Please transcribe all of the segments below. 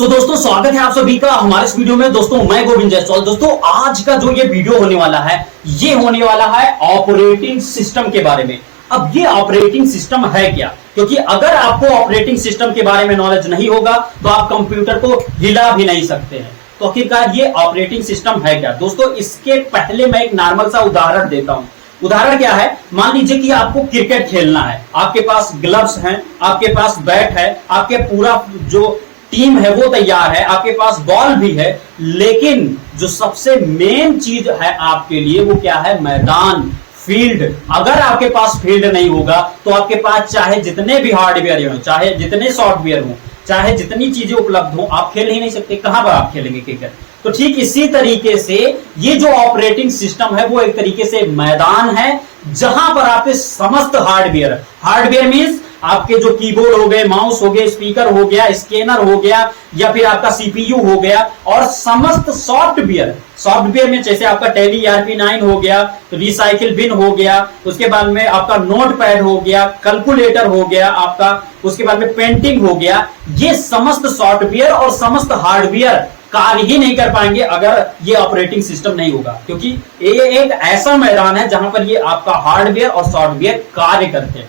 दोस्तों स्वागत है आप सभी का हमारे इस वीडियो में। दोस्तों मैं गोविंद जायसवाल। दोस्तों आज का जो ये वीडियो होने वाला है ये होने वाला है ऑपरेटिंग सिस्टम के बारे में। अब ये ऑपरेटिंग सिस्टम है क्या, क्योंकि अगर आपको ऑपरेटिंग सिस्टम के बारे में नॉलेज नहीं होगा तो आप कंप्यूटर को हिला भी नहीं सकते हैं। तो आखिरकार ये ऑपरेटिंग सिस्टम है क्या दोस्तों, इसके पहले मैं एक नॉर्मल सा उदाहरण देता हूं। उदाहरण क्या है, मान लीजिए कि आपको क्रिकेट खेलना है, आपके पास ग्लव्स हैं, आपके पास बैट है, आपके पूरा जो टीम है वो तैयार है, आपके पास बॉल भी है, लेकिन जो सबसे मेन चीज है आपके लिए वो क्या है, मैदान, फील्ड। अगर आपके पास फील्ड नहीं होगा तो आपके पास चाहे जितने भी हार्डवेयर हो, चाहे जितने सॉफ्टवेयर हो, चाहे जितनी चीजें उपलब्ध हो, आप खेल ही नहीं सकते। कहां पर आप खेलेंगे क्रिकेट? तो ठीक इसी तरीके से ये जो ऑपरेटिंग सिस्टम है वो एक तरीके से मैदान है जहां पर आपके समस्त हार्डवेयर मींस आपके जो कीबोर्ड हो गए, माउस हो गए, स्पीकर हो गया, स्कैनर हो गया, या फिर आपका सीपीयू हो गया, और समस्त सॉफ्टवेयर में जैसे आपका टैली ERP9 हो गया, तो रिसाइकिल बिन हो गया, उसके बाद में आपका नोट पैड हो गया, कैलकुलेटर हो गया आपका, उसके बाद में पेंटिंग हो गया। ये समस्त सॉफ्टवेयर और समस्त हार्डवेयर कार्य ही नहीं कर पाएंगे अगर ये ऑपरेटिंग सिस्टम नहीं होगा, क्योंकि ये एक ऐसा मैदान है जहां पर ये आपका हार्डवेयर और सॉफ्टवेयर कार्य करते हैं।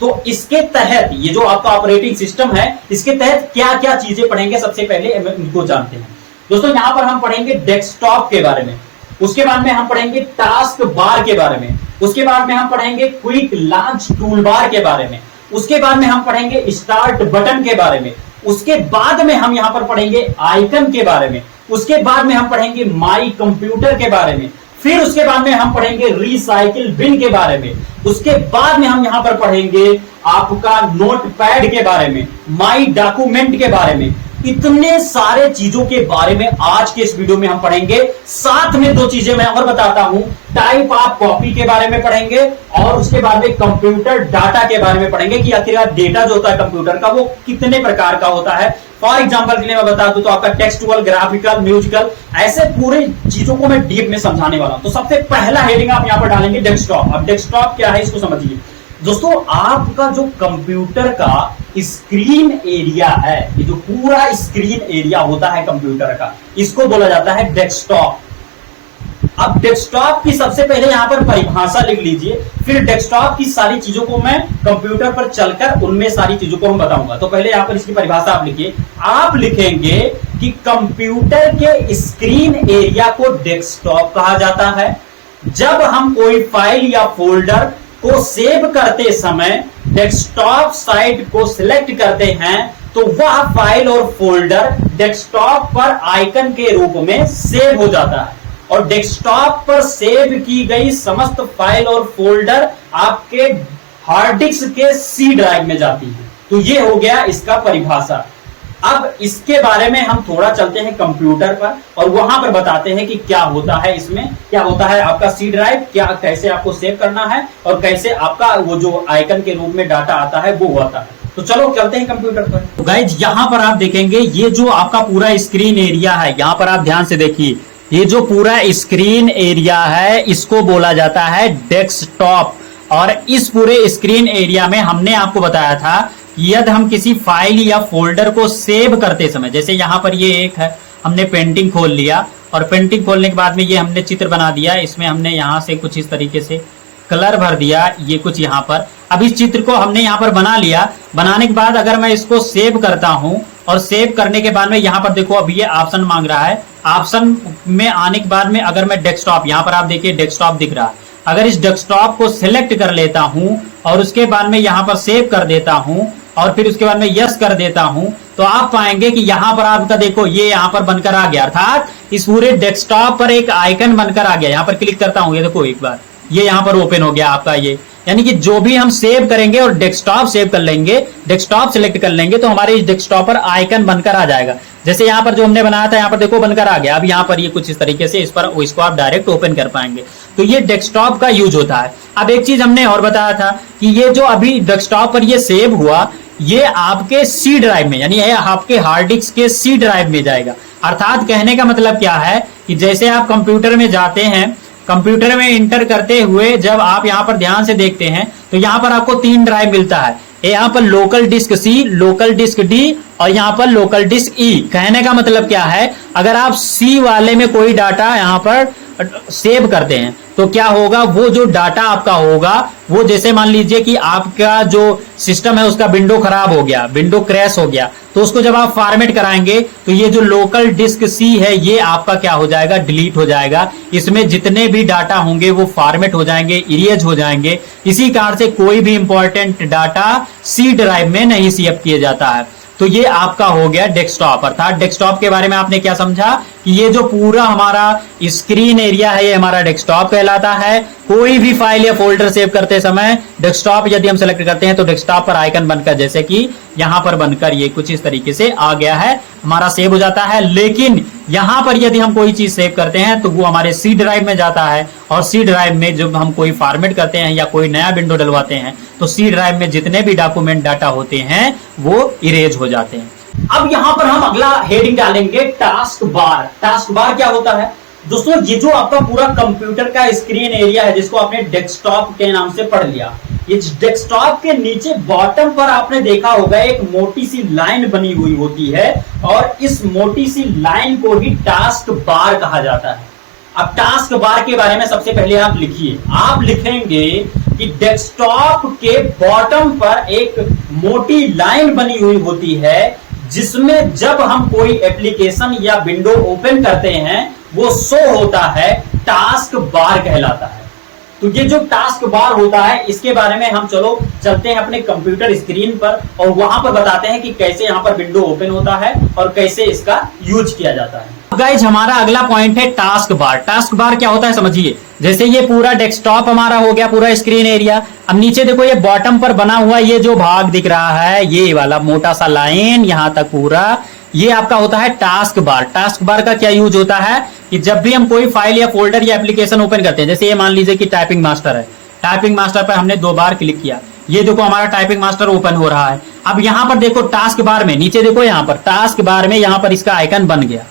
तो इसके तहत ये जो आपका ऑपरेटिंग सिस्टम है, इसके तहत क्या क्या चीजें पढ़ेंगे, सबसे पहले इनको जानते हैं। दोस्तों यहां पर हम पढ़ेंगे डेस्कटॉप के बारे में, उसके बाद में हम पढ़ेंगे टास्क बार के बारे में, उसके बाद में हम पढ़ेंगे क्विक लॉन्च टूल बार के बारे में, उसके बाद में हम पढ़ेंगे स्टार्ट बटन के बारे में, उसके बाद में हम यहां पर पढ़ेंगे आइकन के बारे में, उसके बाद में हम पढ़ेंगे माई कंप्यूटर के बारे में, फिर उसके बाद में हम पढ़ेंगे रिसाइकिल बिन के बारे में, उसके बाद में हम यहां पर पढ़ेंगे आपका नोटपैड के बारे में, माई डॉक्यूमेंट के बारे में। इतने सारे चीजों के बारे में आज के इस वीडियो में हम पढ़ेंगे। साथ में दो चीजें मैं और बताता हूं, टाइप ऑफ कॉपी के बारे में पढ़ेंगे और उसके बाद में कंप्यूटर डाटा के बारे में पढ़ेंगे कि आखिरकार डेटा जो होता है कंप्यूटर का वो कितने प्रकार का होता है। फॉर एग्जांपल के लिए मैं बता दूं तो आपका टेक्सटुअल, ग्राफिकल, म्यूजिकल, ऐसे पूरे चीजों को मैं डीप में समझाने वाला हूं। तो सबसे पहला हेडिंग आप यहां पर डालेंगे डेस्कटॉप। अब डेस्कटॉप क्या है इसको समझिए दोस्तों। आपका जो कंप्यूटर का स्क्रीन एरिया है, ये जो पूरा स्क्रीन एरिया होता है कंप्यूटर का, इसको बोला जाता है डेस्कटॉप। अब डेस्कटॉप की सबसे पहले यहां पर परिभाषा लिख लीजिए, फिर डेस्कटॉप की सारी चीजों को मैं कंप्यूटर पर चलकर उनमें सारी चीजों को हम बताऊंगा। तो पहले यहां पर इसकी परिभाषा आप लिखिए। आप लिखेंगे कि कंप्यूटर के स्क्रीन एरिया को डेस्कटॉप कहा जाता है। जब हम कोई फाइल या फोल्डर को सेव करते समय डेस्कटॉप साइट को सिलेक्ट करते हैं तो वह फाइल और फोल्डर डेस्कटॉप पर आइकन के रूप में सेव हो जाता है, और डेस्कटॉप पर सेव की गई समस्त फाइल और फोल्डर आपके हार्ड डिस्क के C ड्राइव में जाती है। तो ये हो गया इसका परिभाषा। अब इसके बारे में हम थोड़ा चलते हैं कंप्यूटर पर और वहां पर बताते हैं कि क्या होता है, इसमें क्या होता है आपका C ड्राइव, क्या कैसे आपको सेव करना है और कैसे आपका वो जो आइकन के रूप में डाटा आता है वो आता है। तो चलो चलते हैं कंप्यूटर पर। तो गाइज यहां पर आप देखेंगे ये जो आपका पूरा स्क्रीन एरिया है, यहां पर आप ध्यान से देखिए, ये जो पूरा स्क्रीन एरिया है इसको बोला जाता है डेस्कटॉप। और इस पूरे स्क्रीन एरिया में हमने आपको बताया था यदि हम किसी फाइल या फोल्डर को सेव करते समय, जैसे यहां पर ये एक है, हमने पेंटिंग खोल लिया और पेंटिंग खोलने के बाद में ये हमने चित्र बना दिया, इसमें हमने यहां से कुछ इस तरीके से कलर भर दिया, ये कुछ यहां पर। अब इस चित्र को हमने यहां पर बना लिया, बनाने के बाद अगर मैं इसको सेव करता हूं और सेव करने के बाद में यहां पर देखो अभी ये ऑप्शन मांग रहा है, ऑप्शन में आने के बाद में अगर मैं डेस्कटॉप, यहां पर आप देखिए डेस्कटॉप दिख रहा है, अगर इस डेस्कटॉप को सिलेक्ट कर लेता हूं और उसके बाद में यहां पर सेव कर देता हूं और फिर उसके बाद में यस कर देता हूं तो आप पाएंगे कि यहां पर आपका देखो ये यहां पर बनकर आ गया, अर्थात इस पूरे डेस्कटॉप पर एक आइकन बनकर आ गया। यहां पर क्लिक करता हूं, ये देखो एक बार ये यहां पर ओपन हो गया आपका ये, यानी कि जो भी हम सेव करेंगे और डेस्कटॉप सेव कर लेंगे, डेस्कटॉप सिलेक्ट कर लेंगे तो हमारे इस डेस्कटॉप पर आइकन बनकर आ जाएगा। जैसे यहां पर जो हमने बनाया था यहां पर देखो बनकर आ गया। अब यहां पर ये कुछ इस तरीके से इस पर इसको आप डायरेक्ट ओपन कर पाएंगे। तो ये डेस्कटॉप का यूज होता है। अब एक चीज हमने और बताया था कि ये जो अभी डेस्कटॉप पर ये सेव हुआ ये आपके C ड्राइव में, यानी आपके हार्ड डिस्क के C ड्राइव में जाएगा। अर्थात कहने का मतलब क्या है कि जैसे आप कंप्यूटर में जाते हैं, कंप्यूटर में इंटर करते हुए जब आप यहां पर ध्यान से देखते हैं तो यहां पर आपको 3 ड्राइव मिलता है। यहाँ पर local disk C, local disk D और यहाँ पर लोकल डिस्क ई। कहने का मतलब क्या है, अगर आप सी वाले में कोई डाटा यहाँ पर सेव करते हैं तो क्या होगा, वो जो डाटा आपका होगा वो जैसे मान लीजिए कि आपका जो सिस्टम है उसका विंडो खराब हो गया, विंडो क्रैश हो गया, तो उसको जब आप फॉर्मेट कराएंगे तो ये जो लोकल डिस्क सी है ये आपका क्या हो जाएगा, डिलीट हो जाएगा। इसमें जितने भी डाटा होंगे वो फॉर्मेट हो जाएंगे, इरेज हो जाएंगे। इसी कारण से कोई भी इंपॉर्टेंट डाटा सी ड्राइव में नहीं सेव किया जाता है। तो ये आपका हो गया डेस्कटॉप। अर्थात डेस्कटॉप के बारे में आपने क्या समझा कि ये जो पूरा हमारा स्क्रीन एरिया है ये हमारा डेस्कटॉप कहलाता है। कोई भी फाइल या फोल्डर सेव करते समय डेस्कटॉप यदि हम सेलेक्ट करते हैं तो डेस्कटॉप पर आइकन बनकर, जैसे कि यहां पर बनकर ये कुछ इस तरीके से आ गया है, हमारा सेव हो जाता है। लेकिन यहां पर यदि हम कोई चीज सेव करते हैं तो वो हमारे सी ड्राइव में जाता है, और सी ड्राइव में जब हम कोई फॉर्मेट करते हैं या कोई नया विंडो डलवाते हैं तो सी ड्राइव में जितने भी डॉक्यूमेंट डाटा होते हैं वो इरेज हो जाते हैं। अब यहां पर हम अगला हेडिंग डालेंगे, टास्क बार। टास्क बार क्या होता है दोस्तों, ये जो आपका पूरा कंप्यूटर का स्क्रीन एरिया है जिसको आपने डेस्कटॉप के नाम से पढ़ लिया, इस डेस्कटॉप के नीचे बॉटम पर आपने देखा होगा एक मोटी सी लाइन बनी हुई होती है, और इस मोटी सी लाइन को ही टास्क बार कहा जाता है। अब टास्क बार के बारे में सबसे पहले आप लिखिए, आप लिखेंगे कि डेस्कटॉप के बॉटम पर एक मोटी लाइन बनी हुई होती है जिसमें जब हम कोई एप्लीकेशन या विंडो ओपन करते हैं वो शो होता है, टास्क बार कहलाता है। तो ये जो टास्क बार होता है इसके बारे में हम चलो चलते हैं अपने कंप्यूटर स्क्रीन पर और वहां पर बताते हैं कि कैसे यहां पर विंडो ओपन होता है और कैसे इसका यूज किया जाता है। गाइज हमारा अगला पॉइंट है टास्क बार। टास्क बार क्या होता है समझिए, जैसे ये पूरा डेस्कटॉप हमारा हो गया, पूरा स्क्रीन एरिया। अब नीचे देखो ये बॉटम पर बना हुआ ये जो भाग दिख रहा है, ये वाला मोटा सा लाइन यहां तक पूरा, ये आपका होता है टास्क बार। टास्क बार का क्या यूज होता है कि जब भी हम कोई फाइल या फोल्डर या एप्लीकेशन ओपन करते हैं, जैसे ये मान लीजिए कि टाइपिंग मास्टर है, टाइपिंग मास्टर पर हमने 2 बार क्लिक किया, ये देखो हमारा टाइपिंग मास्टर ओपन हो रहा है। अब यहां पर देखो टास्क बार में नीचे देखो, यहां पर टास्क बार में यहां पर इसका आइकन बन गया।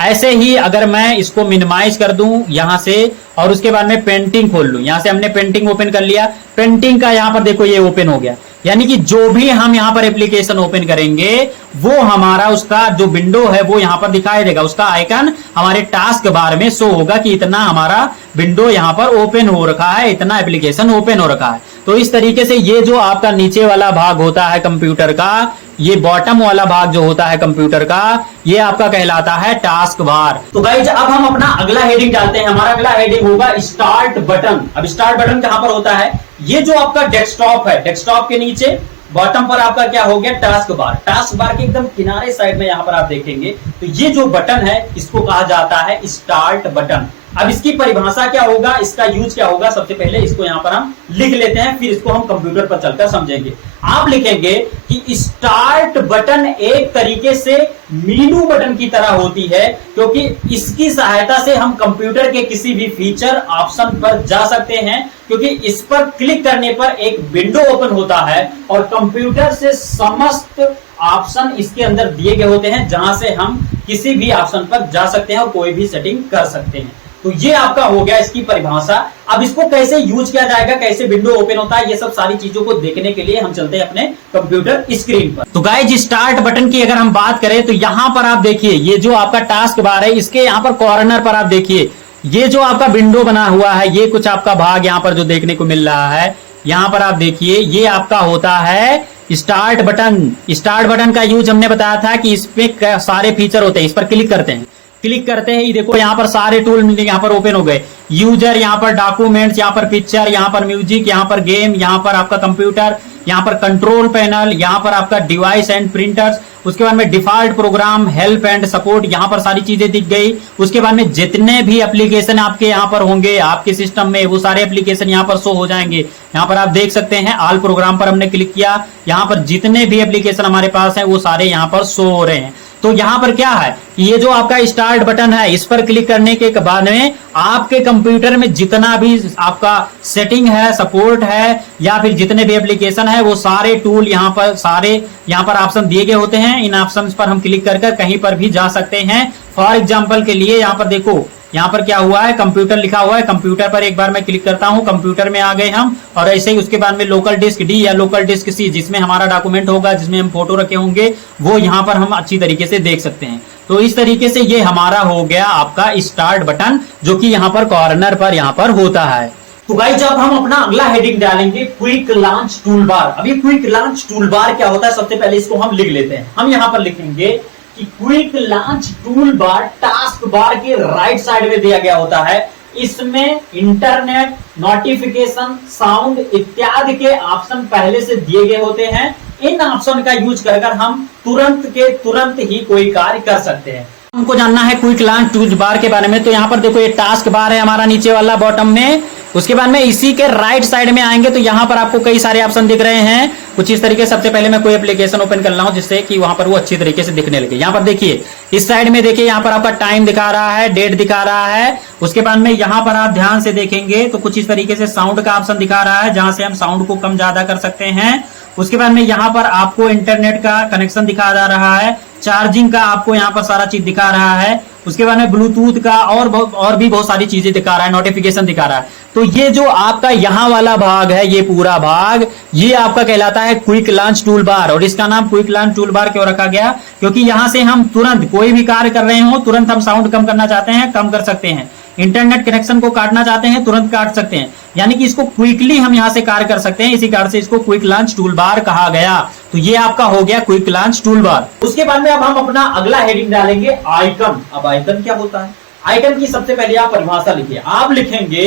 ऐसे ही अगर मैं इसको मिनिमाइज कर दूं यहां से और उसके बाद में पेंटिंग खोल लूं, यहां से हमने पेंटिंग ओपन कर लिया, पेंटिंग का यहां पर देखो ये ओपन हो गया। यानी कि जो भी हम यहां पर एप्लीकेशन ओपन करेंगे वो हमारा उसका जो विंडो है वो यहां पर दिखाई देगा, उसका आइकन हमारे टास्क बार में शो होगा कि इतना हमारा विंडो यहां पर ओपन हो रखा है, इतना एप्लीकेशन ओपन हो रखा है। तो इस तरीके से ये जो आपका नीचे वाला भाग होता है कंप्यूटर का, ये बॉटम वाला भाग जो होता है कंप्यूटर का, ये आपका कहलाता है टास्क बार। तो गाइज अब हम अपना अगला हेडिंग डालते हैं। हमारा अगला हेडिंग होगा स्टार्ट बटन। अब स्टार्ट बटन कहां पर होता है, ये जो आपका डेस्कटॉप है, डेस्कटॉप के नीचे बॉटम पर आपका क्या हो गया, टास्क बार। टास्क बार के एकदम किनारे साइड में यहां पर आप देखेंगे तो ये जो बटन है इसको कहा जाता है स्टार्ट बटन। अब इसकी परिभाषा क्या होगा, इसका यूज क्या होगा, सबसे पहले इसको यहां पर हम लिख लेते हैं, फिर इसको हम कंप्यूटर पर चलकर समझेंगे। आप लिखेंगे कि स्टार्ट बटन एक तरीके से मीनू बटन की तरह होती है, क्योंकि इसकी सहायता से हम कंप्यूटर के किसी भी फीचर ऑप्शन पर जा सकते हैं, क्योंकि इस पर क्लिक करने पर एक विंडो ओपन होता है और कंप्यूटर से समस्त ऑप्शन इसके अंदर दिए गए होते हैं, जहां से हम किसी भी ऑप्शन पर जा सकते हैं और कोई भी सेटिंग कर सकते हैं। तो ये आपका हो गया इसकी परिभाषा। अब इसको कैसे यूज किया जाएगा, कैसे विंडो ओपन होता है, ये सब सारी चीजों को देखने के लिए हम चलते हैं अपने कंप्यूटर स्क्रीन पर। तो गाइज स्टार्ट बटन की अगर हम बात करें तो यहां पर आप देखिए ये जो आपका टास्क बार है इसके यहां पर कॉर्नर पर आप देखिए ये जो आपका विंडो बना हुआ है, ये कुछ आपका भाग यहां पर जो देखने को मिल रहा है, यहां पर आप देखिए ये आपका होता है स्टार्ट बटन। स्टार्ट बटन का यूज हमने बताया था कि इसमें सारे फीचर होते हैं, इस पर क्लिक करते हैं, क्लिक करते हैं, ये देखो यहाँ पर सारे टूल यहाँ पर ओपन हो गए, यूजर, यहाँ पर डॉक्यूमेंट्स, यहाँ पर पिक्चर, यहाँ पर म्यूजिक, यहाँ पर गेम, यहाँ पर आपका कंप्यूटर, यहाँ पर कंट्रोल पैनल, यहाँ पर आपका डिवाइस एंड प्रिंटर्स, उसके बाद में default program, help and support, यहाँ पर सारी चीजें दिख गई। उसके बाद में जितने भी एप्लीकेशन आपके यहाँ पर होंगे आपके सिस्टम में वो सारे एप्लीकेशन यहाँ पर शो हो जाएंगे। यहाँ पर आप देख सकते हैं ऑल प्रोग्राम पर हमने क्लिक किया, यहाँ पर जितने भी एप्लीकेशन हमारे पास है वो सारे यहाँ पर शो हो रहे हैं। तो यहां पर क्या है, ये जो आपका स्टार्ट बटन है इस पर क्लिक करने के बाद में आपके कंप्यूटर में जितना भी आपका सेटिंग है, सपोर्ट है या फिर जितने भी एप्लीकेशन है वो सारे टूल यहां पर सारे यहां पर ऑप्शन दिए गए होते हैं। इन ऑप्शंस पर हम क्लिक कर कहीं पर भी जा सकते हैं। फॉर एग्जांपल के लिए यहां पर देखो यहाँ पर क्या हुआ है, कंप्यूटर लिखा हुआ है, कंप्यूटर पर एक बार मैं क्लिक करता हूँ, कंप्यूटर में आ गए हम। और ऐसे ही उसके बाद में लोकल डिस्क डी या लोकल डिस्क सी, जिसमें हमारा डॉक्यूमेंट होगा, जिसमें हम फोटो रखे होंगे, वो यहाँ पर हम अच्छी तरीके से देख सकते हैं। तो इस तरीके से ये हमारा हो गया आपका स्टार्ट बटन, जो कि यहाँ पर कॉर्नर पर यहाँ पर होता है। तो गाइस जब हम अपना अगला हेडिंग डालेंगे क्विक लॉन्च टूल बार। अभी क्विक लॉन्च टूल बार क्या होता है, सबसे पहले इसको हम लिख लेते हैं। हम यहां पर लिखेंगे कि quick launch tool bar task bar के राइट साइड में दिया गया होता है। इसमें इंटरनेट, नोटिफिकेशन, साउंड इत्यादि के ऑप्शन पहले से दिए गए होते हैं। इन ऑप्शन का यूज कर हम तुरंत के तुरंत ही कोई कार्य कर सकते हैं। हमको जानना है क्विक लॉन्च टूल बार के बारे में, तो यहाँ पर देखो ये टास्क बार है हमारा नीचे वाला बॉटम में। उसके बाद में इसी के राइट साइड में आएंगे तो यहाँ पर आपको कई सारे ऑप्शन दिख रहे हैं कुछ इस तरीके से। सबसे पहले मैं कोई एप्लीकेशन ओपन कर रहा हूँ जिससे कि वहां पर वो अच्छी तरीके से दिखने लगे। यहाँ पर देखिए इस साइड में देखिए यहाँ पर आपका टाइम दिखा रहा है, डेट दिखा रहा है। उसके बाद में यहाँ पर आप ध्यान से देखेंगे तो कुछ इस तरीके से साउंड का ऑप्शन दिखा रहा है, जहां से हम साउंड को कम ज्यादा कर सकते हैं। उसके बाद में यहाँ पर आपको इंटरनेट का कनेक्शन दिखा जा रहा है, चार्जिंग का आपको यहाँ पर सारा चीज दिखा रहा है। उसके बाद में ब्लूटूथ का और भी बहुत सारी चीजें दिखा रहा है, नोटिफिकेशन दिखा रहा है। तो ये जो आपका यहाँ वाला भाग है, ये पूरा भाग, ये आपका कहलाता है क्विक लॉन्च टूल बार। और इसका नाम क्विक लॉन्च टूल बार क्यों रखा गया, क्योंकि यहाँ से हम तुरंत कोई भी कार्य कर रहे हो, तुरंत हम साउंड कम करना चाहते हैं, कम कर सकते हैं। इंटरनेट कनेक्शन को काटना चाहते हैं, तुरंत काट सकते हैं। यानी कि इसको क्विकली हम यहाँ से कार्य कर सकते हैं, इसी कारण से इसको क्विक लॉन्च टूल बार कहा गया। तो ये आपका हो गया क्विक लॉन्च टूल बार। उसके बाद में अब हम अपना अगला हेडिंग डालेंगे आइकन। अब आइकन क्या होता है, आइकन की सबसे पहले आप परिभाषा लिखिए। आप लिखेंगे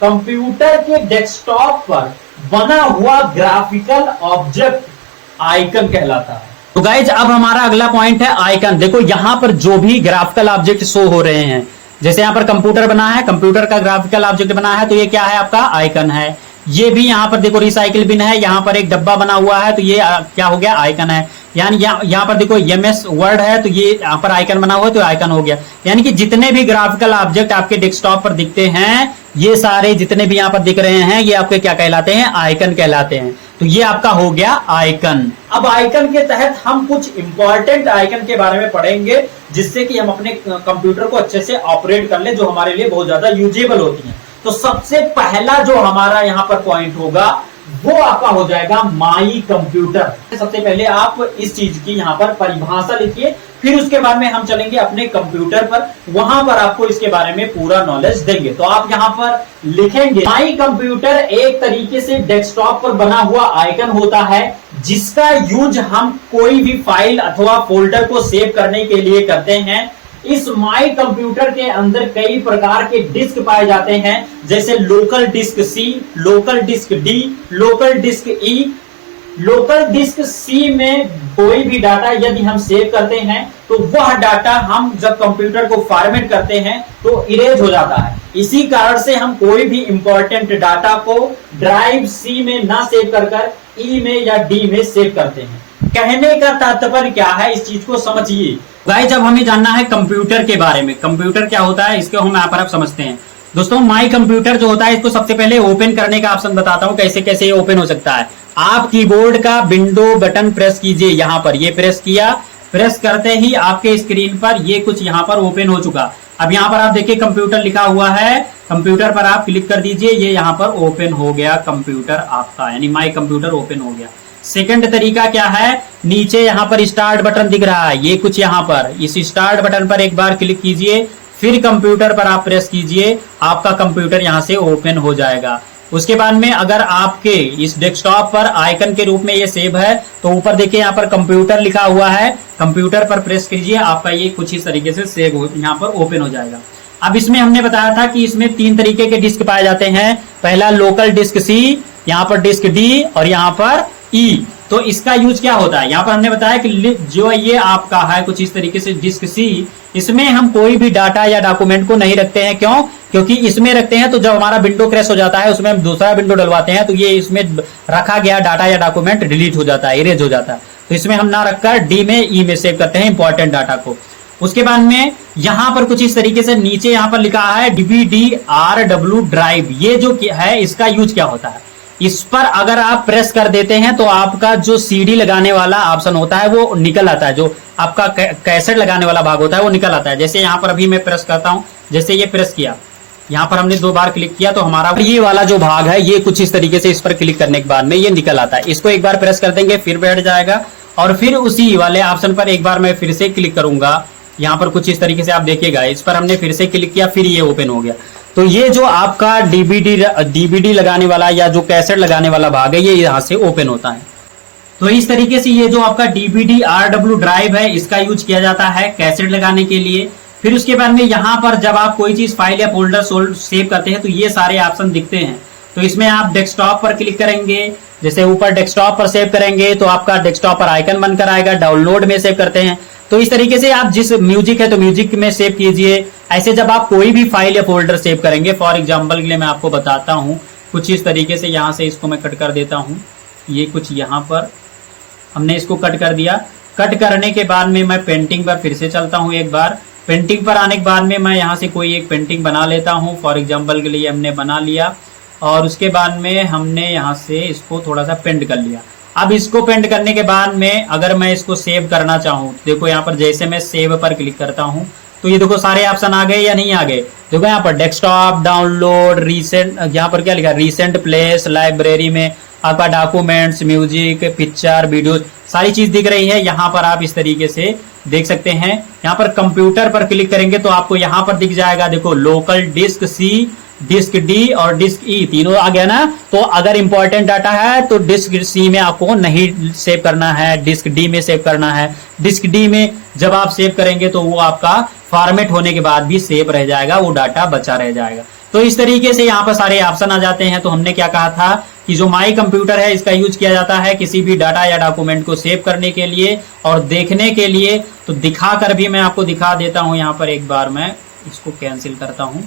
कंप्यूटर के डेस्कटॉप पर बना हुआ ग्राफिकल ऑब्जेक्ट आइकन कहलाता है। तो गाइज अब हमारा अगला पॉइंट है आइकन। देखो यहाँ पर जो भी ग्राफिकल ऑब्जेक्ट शो हो रहे हैं, जैसे यहाँ पर कंप्यूटर बना है, कंप्यूटर का ग्राफिकल ऑब्जेक्ट बना है, तो ये क्या है आपका आइकन है। ये भी यहाँ पर देखो रिसाइकिल बिन है, यहाँ पर एक डब्बा बना हुआ है, तो ये क्या हो गया आइकन है। यानी यहाँ पर देखो MS वर्ड है, तो ये यहाँ पर आइकन बना हुआ है, तो आइकन हो गया। यानी कि जितने भी ग्राफिकल ऑब्जेक्ट आपके डेस्कटॉप पर दिखते हैं, ये सारे जितने भी यहाँ पर दिख रहे हैं, ये आपके क्या कहलाते हैं, आइकन कहलाते हैं। तो ये आपका हो गया आइकन। अब आइकन के तहत हम कुछ इंपॉर्टेंट आइकन के बारे में पढ़ेंगे, जिससे कि हम अपने कंप्यूटर को अच्छे से ऑपरेट कर ले, जो हमारे लिए बहुत ज्यादा यूजेबल होती है। तो सबसे पहला जो हमारा यहाँ पर पॉइंट होगा वो आपका हो जाएगा माई कंप्यूटर। सबसे पहले आप इस चीज की यहाँ पर परिभाषा लिखिए, फिर उसके बाद में हम चलेंगे अपने कंप्यूटर पर, वहां पर आपको इसके बारे में पूरा नॉलेज देंगे। तो आप यहाँ पर लिखेंगे माई कंप्यूटर एक तरीके से डेस्कटॉप पर बना हुआ आइकन होता है, जिसका यूज हम कोई भी फाइल अथवा फोल्डर को सेव करने के लिए करते हैं। इस माई कंप्यूटर के अंदर कई प्रकार के डिस्क पाए जाते हैं, जैसे local disk C, local disk D, local disk E. Local disk C में कोई भी डाटा यदि हम सेव करते हैं तो वह डाटा हम जब कंप्यूटर को फॉर्मेट करते हैं तो इरेज हो जाता है। इसी कारण से हम कोई भी इंपॉर्टेंट डाटा को ड्राइव सी में ना सेव कर ई में या डी में सेव करते हैं। कहने का तात्पर्य क्या है, इस चीज को समझिए। गाइस जब हमें जानना है कंप्यूटर के बारे में, कंप्यूटर क्या होता है इसको हम यहाँ पर आप समझते हैं। दोस्तों माई कंप्यूटर जो होता है, इसको सबसे पहले ओपन करने का ऑप्शन बताता हूँ, कैसे कैसे ये ओपन हो सकता है। आप कीबोर्ड का विंडो बटन प्रेस कीजिए, यहाँ पर ये प्रेस किया, प्रेस करते ही आपके स्क्रीन पर ये कुछ यहाँ पर ओपन हो चुका। अब यहाँ पर आप देखिए कंप्यूटर लिखा हुआ है, कंप्यूटर पर आप क्लिक कर दीजिए, ये यहाँ पर ओपन हो गया कंप्यूटर आपका, यानी माई कंप्यूटर ओपन हो गया। सेकंड तरीका क्या है, नीचे यहाँ पर स्टार्ट बटन दिख रहा है, ये कुछ यहाँ पर, इस स्टार्ट बटन पर एक बार क्लिक कीजिए, फिर कंप्यूटर पर आप प्रेस कीजिए, आपका कंप्यूटर यहाँ से ओपन हो जाएगा। उसके बाद में अगर आपके इस डेस्कटॉप पर आइकन के रूप में ये सेव है, तो ऊपर देखिए यहाँ पर कंप्यूटर लिखा हुआ है, कंप्यूटर पर प्रेस कीजिए, आपका ये कुछ इस तरीके से सेव यहाँ पर ओपन हो जाएगा। अब इसमें हमने बताया था कि इसमें 3 तरीके के डिस्क पाए जाते हैं। पहला लोकल डिस्क सी, यहाँ पर डिस्क डी और यहाँ पर ई। तो इसका यूज क्या होता है, यहाँ पर हमने बताया कि जो ये आपका है कुछ इस तरीके से डिस्क सी, इसमें हम कोई भी डाटा या डॉक्यूमेंट को नहीं रखते हैं। क्यों? क्योंकि इसमें रखते हैं तो जब हमारा विंडो क्रैश हो जाता है, उसमें हम दूसरा विंडो डलवाते हैं, तो ये इसमें रखा गया डाटा या डॉक्यूमेंट डिलीट हो जाता है, इरेज हो जाता है। तो इसमें हम ना रखकर डी में ई में सेव करते हैं इंपॉर्टेंट डाटा को। उसके बाद में यहां पर कुछ इस तरीके से नीचे यहां पर लिखा है DVDRW ड्राइव। ये जो है इसका यूज क्या होता है, इस पर अगर आप प्रेस कर देते हैं तो आपका जो सीडी लगाने वाला ऑप्शन होता है वो निकल आता है, जो आपका कैसेट लगाने वाला भाग होता है वो निकल आता है। जैसे यहां पर अभी मैं प्रेस करता हूं, जैसे ये प्रेस किया, यहां पर हमने 2 बार क्लिक किया तो हमारा ये वाला जो भाग है ये कुछ इस तरीके से इस पर क्लिक करने के बाद में ये निकल आता है। इसको एक बार प्रेस कर देंगे फिर बैठ जाएगा, और फिर उसी वाले ऑप्शन पर एक बार मैं फिर से क्लिक करूंगा, यहां पर कुछ इस तरीके से आप देखिएगा, इस पर हमने फिर से क्लिक किया, फिर ये ओपन हो गया। तो ये जो आपका डीवीडी लगाने वाला या जो कैसेट लगाने वाला भाग है ये यहां से ओपन होता है। तो इस तरीके से ये जो आपका डीवीडी RW ड्राइव है इसका यूज किया जाता है कैसेट लगाने के लिए। फिर उसके बाद में यहाँ पर जब आप कोई चीज फाइल या फोल्डर सेव करते हैं तो ये सारे ऑप्शन दिखते हैं। तो इसमें आप डेस्कटॉप पर क्लिक करेंगे, जैसे ऊपर डेस्कटॉप पर सेव करेंगे तो आपका डेस्कटॉप पर आइकन बनकर आएगा। डाउनलोड में सेव करते हैं तो इस तरीके से आप जिस म्यूजिक है तो म्यूजिक में सेव कीजिए। ऐसे जब आप कोई भी फाइल या फोल्डर सेव करेंगे, फॉर एग्जांपल के लिए मैं आपको बताता हूं, कुछ इस तरीके से यहां से इसको मैं कट कर देता हूं। ये कुछ यहां पर हमने इसको कट कर दिया। कट करने के बाद में मैं पेंटिंग पर फिर से चलता हूं एक बार। पेंटिंग पर आने के बाद में मैं यहाँ से कोई एक पेंटिंग बना लेता हूँ, फॉर एग्जाम्पल के लिए हमने बना लिया, और उसके बाद में हमने यहाँ से इसको थोड़ा सा पेंट कर लिया। अब इसको पेंट करने के बाद में अगर मैं इसको सेव करना चाहूँ, देखो यहाँ पर जैसे मैं सेव पर क्लिक करता हूँ तो ये देखो सारे ऑप्शन आ गए या नहीं आ गए। देखो यहाँ पर डेस्कटॉप, डाउनलोड, रीसेंट, यहाँ पर क्या लिखा, रीसेंट प्लेस, लाइब्रेरी में आपका डॉक्यूमेंट्स, म्यूजिक, पिक्चर, वीडियो, सारी चीज दिख रही है। यहाँ पर आप इस तरीके से देख सकते हैं। यहाँ पर कंप्यूटर पर क्लिक करेंगे तो आपको यहाँ पर दिख जाएगा, देखो local disk C, disk D और डिस्क ई तीनों आ गया ना। तो अगर इंपॉर्टेंट डाटा है तो डिस्क सी में आपको नहीं सेव करना है, डिस्क डी में सेव करना है। डिस्क डी में जब आप सेव करेंगे तो वो आपका फॉर्मेट होने के बाद भी सेव रह जाएगा, वो डाटा बचा रह जाएगा। तो इस तरीके से यहाँ पर सारे ऑप्शन आ जाते हैं। तो हमने क्या कहा था कि जो माई कंप्यूटर है इसका यूज किया जाता है किसी भी डाटा या डॉक्यूमेंट को सेव करने के लिए और देखने के लिए। तो दिखाकर भी मैं आपको दिखा देता हूं, यहाँ पर एक बार मैं इसको कैंसिल करता हूं,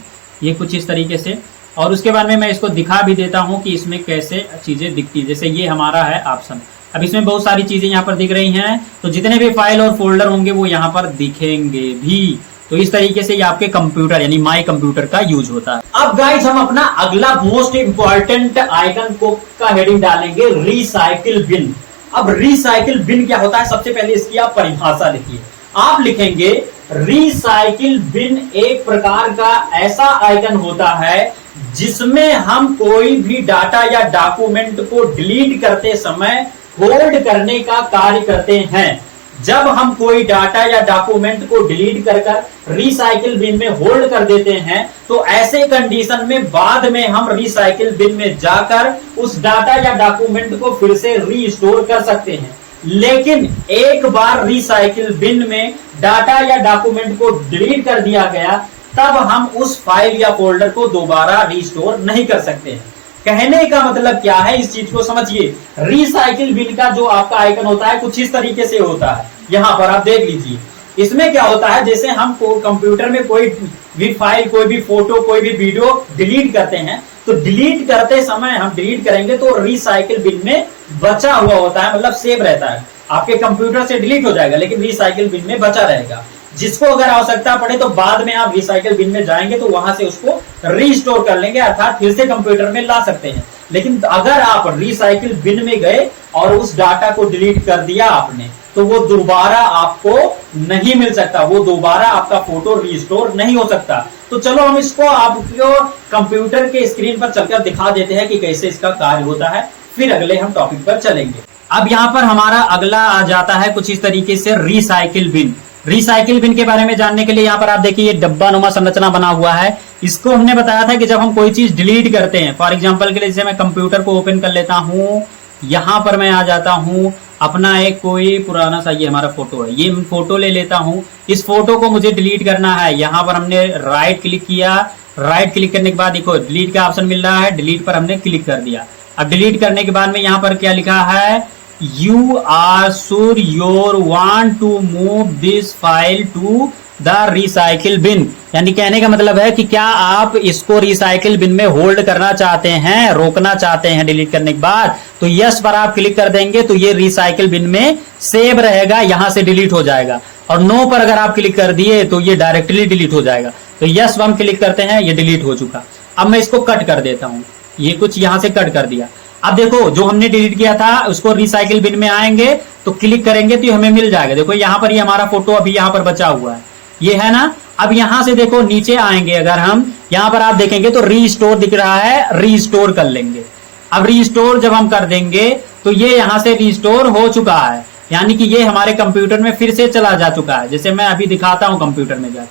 ये कुछ इस तरीके से, और उसके बाद में मैं इसको दिखा भी देता हूं कि इसमें कैसे चीजें दिखती है। जैसे ये हमारा है ऑप्शन, अब इसमें बहुत सारी चीजें यहाँ पर दिख रही हैं, तो जितने भी फाइल और फोल्डर होंगे वो यहाँ पर दिखेंगे भी। तो इस तरीके से ये आपके कंप्यूटर यानी माई कंप्यूटर का यूज होता है। अब गाइस हम अपना अगला मोस्ट इंपॉर्टेंट आइकन को का हेडिंग डालेंगे, रिसाइकिल बिन। अब रिसाइकिल बिन क्या होता है, सबसे पहले इसकी आप परिभाषा लिखिए। आप लिखेंगे रिसाइकिल बिन एक प्रकार का ऐसा आइकन होता है जिसमें हम कोई भी डाटा या डॉक्यूमेंट को डिलीट करते समय होल्ड करने का कार्य करते हैं। जब हम कोई डाटा या डॉक्यूमेंट को डिलीट कर रिसाइकिल बिन में होल्ड कर देते हैं तो ऐसे कंडीशन में बाद में हम रिसाइकिल बिन में जाकर उस डाटा या डॉक्यूमेंट को फिर से रीस्टोर कर सकते हैं। लेकिन एक बार रिसाइकिल बिन में डाटा या डॉक्यूमेंट को डिलीट कर दिया गया तब हम उस फाइल या फोल्डर को दोबारा रीस्टोर नहीं कर सकते हैं। कहने का मतलब क्या है, इस चीज को समझिए। रिसाइकिल बिन का जो आपका आइकन होता है कुछ इस तरीके से होता है, यहां पर आप देख लीजिए। इसमें क्या होता है, जैसे हम कंप्यूटर में कोई भी फाइल, कोई भी फोटो, कोई भी वीडियो डिलीट करते हैं तो डिलीट करते समय हम डिलीट करेंगे तो रिसाइकिल बिन में बचा हुआ होता है, मतलब सेव रहता है। आपके कंप्यूटर से डिलीट हो जाएगा लेकिन रिसाइकिल बिन में बचा रहेगा, जिसको अगर आवश्यकता पड़े तो बाद में आप रिसाइकिल बिन में जाएंगे तो वहां से उसको रीस्टोर कर लेंगे, अर्थात फिर से कंप्यूटर में ला सकते हैं। लेकिन अगर आप रिसाइकिल बिन में गए और उस डाटा को डिलीट कर दिया आपने तो वो दोबारा आपको नहीं मिल सकता, वो दोबारा आपका फोटो रीस्टोर नहीं हो सकता। तो चलो हम इसको आपको कंप्यूटर के स्क्रीन पर चलकर दिखा देते हैं कि कैसे इसका कार्य होता है, फिर अगले हम टॉपिक पर चलेंगे। अब यहाँ पर हमारा अगला आ जाता है कुछ इस तरीके से रिसाइकिल बिन। रिसाइकिल बिन के बारे में जानने के लिए यहाँ पर आप देखिए ये डब्बा नुमा संरचना बना हुआ है। इसको हमने बताया था कि जब हम कोई चीज डिलीट करते हैं, फॉर एग्जांपल के लिए जैसे मैं कंप्यूटर को ओपन कर लेता हूँ, यहाँ पर मैं आ जाता हूँ, अपना एक कोई पुराना सा ये हमारा फोटो है, ये फोटो ले लेता हूँ। इस फोटो को मुझे डिलीट करना है, यहाँ पर हमने राइट क्लिक किया, राइट क्लिक करने के बाद देखो डिलीट का ऑप्शन मिल रहा है, डिलीट पर हमने क्लिक कर दिया। अब डिलीट करने के बाद में यहाँ पर क्या लिखा है, you are sure you want to move this file to the recycle bin। यानी कहने का मतलब है कि क्या आप इसको रिसाइकिल बिन में होल्ड करना चाहते हैं, रोकना चाहते हैं डिलीट करने के बाद, तो यस पर आप क्लिक कर देंगे तो ये रिसाइकिल बिन में सेव रहेगा, यहां से डिलीट हो जाएगा। और नो पर अगर आप क्लिक कर दिए तो ये डायरेक्टली डिलीट हो जाएगा। तो यस पर हम क्लिक करते हैं, ये डिलीट हो चुका। अब मैं इसको कट कर देता हूं, ये कुछ यहां से कट कर दिया। अब देखो जो हमने डिलीट किया था उसको रिसाइकिल बिन में आएंगे तो क्लिक करेंगे तो हमें मिल जाएगा। देखो यहाँ पर ये हमारा फोटो अभी यहाँ पर बचा हुआ है, ये है ना। अब यहां से देखो नीचे आएंगे, अगर हम यहां पर आप देखेंगे तो रीस्टोर दिख रहा है, रीस्टोर कर लेंगे। अब रीस्टोर जब हम कर देंगे तो ये यहां से रीस्टोर हो चुका है, यानी कि ये हमारे कंप्यूटर में फिर से चला जा चुका है। जैसे मैं अभी दिखाता हूं कंप्यूटर में जाकर,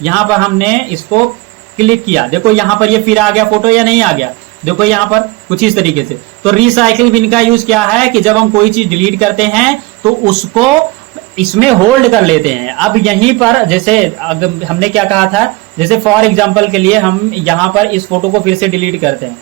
यहां पर हमने इसको क्लिक किया, देखो यहां पर ये फिर आ गया फोटो या नहीं आ गया, देखो यहां पर कुछ इस तरीके से। तो रिसाइकिल बिन का यूज क्या है कि जब हम कोई चीज डिलीट करते हैं तो उसको इसमें होल्ड कर लेते हैं। अब यहीं पर जैसे हमने क्या कहा था, जैसे फॉर एग्जांपल के लिए हम यहां पर इस फोटो को फिर से डिलीट करते हैं।